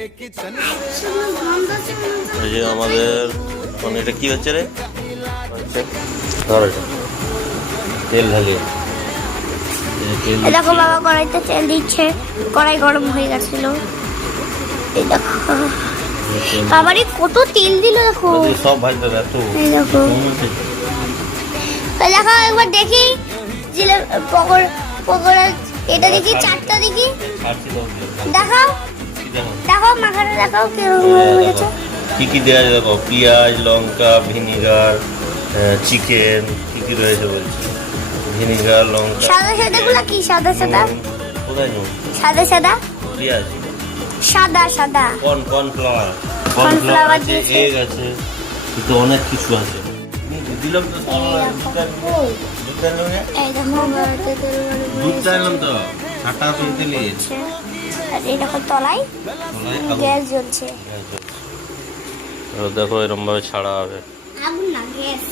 এই যে আমাদের মানে এটা কি হচ্ছে রে, ধর এটা তেল ঢালিয়ে। দেখো বাবা কড়াইতে তেল দিচ্ছে, কড়াই গরম হয়ে গেছিল। এই দেখো বাবারে কত তেল দিল, দেখো সব ভাজতে দেখো। এই দেখো দেখো একবার দেখি পকোড়া এটা দেখি, চারটা দেখি, দেখাও দেখাও মাখাটা দেখাও কিরকম হয়ে গেছে। কি কি দেওয়া যায় দেখো, পেঁয়াজ, লঙ্কা, ভিনিগার, চিকেন, কি কি রয়েছে বলছি, ভিনিগার, লঙ্কা। সাদা সাদা গুলা কি? সাদা সাদা কোথায় নুন? সাদা সাদা পেঁয়াজ, সাদা সাদা কর্নফ্লাওয়ার আছে, এগ আছে, কিন্তু অনেক কিছু আছে। দিলাম তো দুধ চাইলাম তো 60 আর এই দেখো তলায় গ্যাস জ্বলছে। দেখো এরকম ভাবে ছাড়া হবে, আগুন না গ্যাস।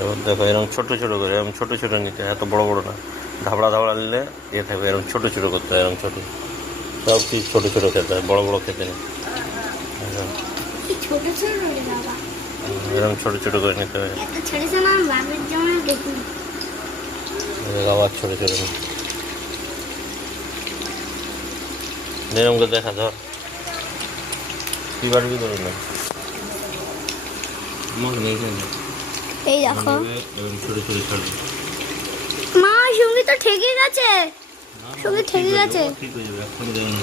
এবার দেখো এরকম ছোট ছোট করে, এরকম ছোট ছোট নিতে, এত বড় বড় না, ধাবড়া ধাবড়া নিলে এ থাকবে, এরকম ছোট ছোট করতে হয়, এরকম ছোট, সব কিছু ছোট ছোট খেতে হয়, বড় বড় খেতে নেই। ছোট ছোট বাবা, এরকম ছোট ছোট করে নিতে হবে। এত ছোট ছোট আমি বাবার জন্য দেখি। আবার ছোট ছোট এরকম করে দেখা, ধর কি পারবি ধরুন না, এই দেখো এরকম ছোট ছোট ছাড়বি। মা সঙ্গী তো ঠেকে গেছে, সঙ্গী ঠেকে গেছে। ঠিক হয়ে যাবে, এখন দেখুন।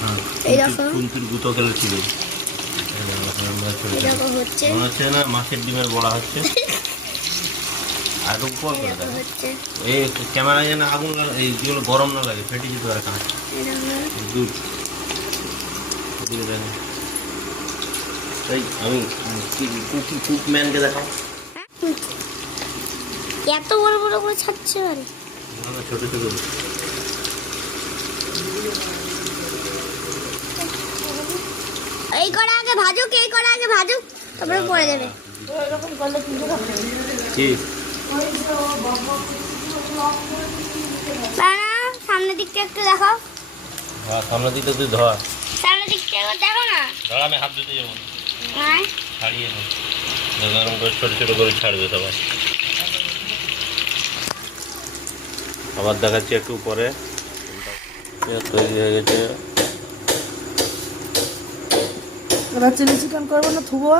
হ্যাঁ, এই দেখো কুন্তির গুতো খেলে ছিল, এই দেখো হচ্ছে, মনে হচ্ছে না মাছের ডিমের বড়া হচ্ছে। আর উপর করে দেয় হচ্ছে এই ক্যামেরা যেন আগুন এই যেগুলো গরম না লাগে, ফেটে যেতে পারে কাঁচ। দুধ এই আমি কুকম্যানকে দেখাও, এত বড় বড় করে ছাড়ছে আরে ছোট ছোট। এই কড়া আগে ভাজুক, এই কড়া আগে ভাজুক, তারপরে পরে দেবে। কি না সামনের দিকটা একটু দেখাও, সামনের দিকটা তুই ধর, সামনের দিকটা একবার দেখো না। ধর আমি হাত ধুতে যাবো, হ্যাঁ ছাড়িয়ে নে, এরকম করে ছোট ছোট করে ছাড়বে সবাই। আবার দেখাচ্ছি একটু পরে, তৈরি হয়ে গেছে। এবার চিলি চিকেন করবো না থুবো।